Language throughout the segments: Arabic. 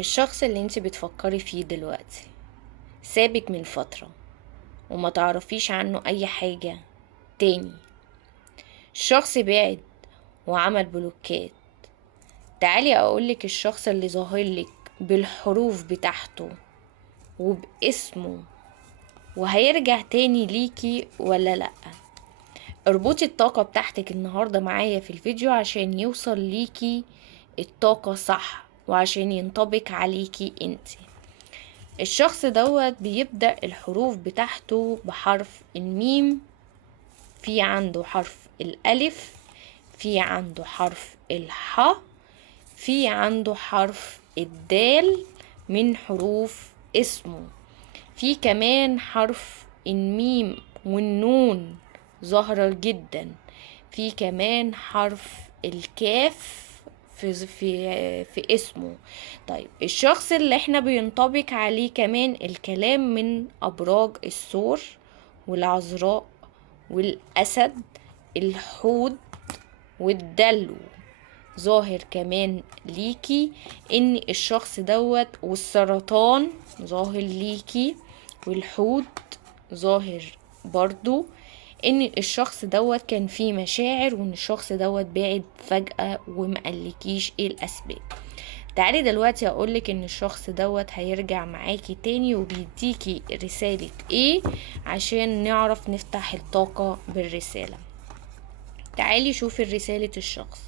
الشخص اللي انت بتفكري فيه دلوقتي سابك من فترة وما تعرفيش عنه اي حاجة تاني. الشخص بعد وعمل بلوكات. تعالي اقولك الشخص اللي ظاهرلك بالحروف بتاعته وباسمه وهيرجع تاني ليكي ولا لأ. اربطي الطاقة بتاعتك النهاردة معايا في الفيديو عشان يوصل ليكي الطاقة صح وعشان ينطبق عليكي انتي. الشخص دوت بيبدأ الحروف بتاعته بحرف الميم، في عنده حرف الألف، في عنده حرف الح، في عنده حرف الدال من حروف اسمه، في كمان حرف الميم والنون ظاهرة جدا، في كمان حرف الكاف في اسمه. طيب الشخص اللي احنا بينطبق عليه كمان الكلام من أبراج الثور والعذراء والأسد الحوت والدلو، ظاهر كمان ليكي ان الشخص دوت، والسرطان ظاهر ليكي، والحوت ظاهر برضو ان الشخص دوت كان فيه مشاعر وان الشخص دوت بعد فجأة ومقلكيش ايه الاسباب. تعالي دلوقتي اقولك ان الشخص دوت هيرجع معاكي تاني وبيديكي رسالة ايه عشان نعرف نفتح الطاقة بالرسالة. تعالي شوفي رسالة الشخص.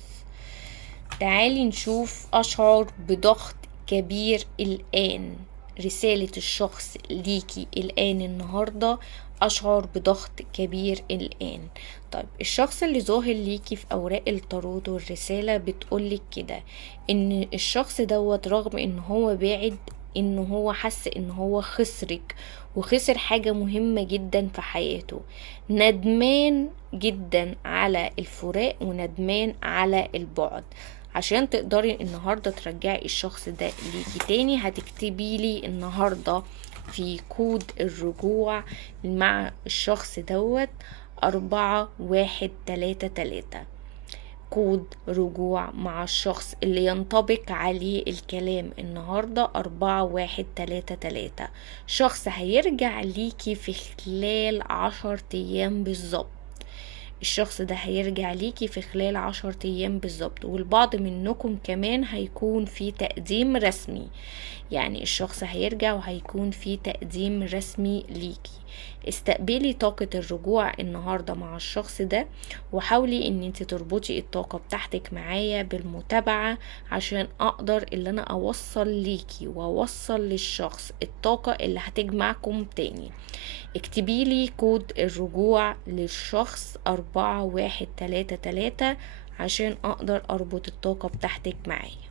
تعالي نشوف أشعر بضغط كبير الآن. رسالة الشخص ليكي الآن النهاردة: أشعر بضغط كبير الآن. طيب الشخص اللي ظاهر ليكي في أوراق التاروت والرسالة بتقولك كده إن الشخص دوت رغم إن هو بعد، إن هو حس إن هو خسرك وخسر حاجة مهمة جدا في حياته، ندمان جدا على الفراق وندمان على البعد. عشان تقدري النهاردة ترجعي الشخص ده ليكي تاني هتكتبي لي النهاردة في كود الرجوع مع الشخص دوت 4133. كود رجوع مع الشخص اللي ينطبق عليه الكلام النهاردة 4133. شخص هيرجع ليكي في خلال 10 أيام بالظبط. الشخص ده هيرجع ليكي في خلال 10 أيام بالظبط، والبعض منكم كمان هيكون في تقديم رسمي، يعني الشخص هيرجع وهيكون في تقديم رسمي ليكي. استقبلي طاقة الرجوع النهاردة مع الشخص ده، وحاولي ان انت تربطي الطاقة بتاعتك معايا بالمتابعة عشان اقدر اللي انا اوصل ليكي واوصل للشخص الطاقة اللي هتجمعكم تاني. اكتبي لي كود الرجوع للشخص 4133 عشان اقدر اربط الطاقة بتاعتك معايا.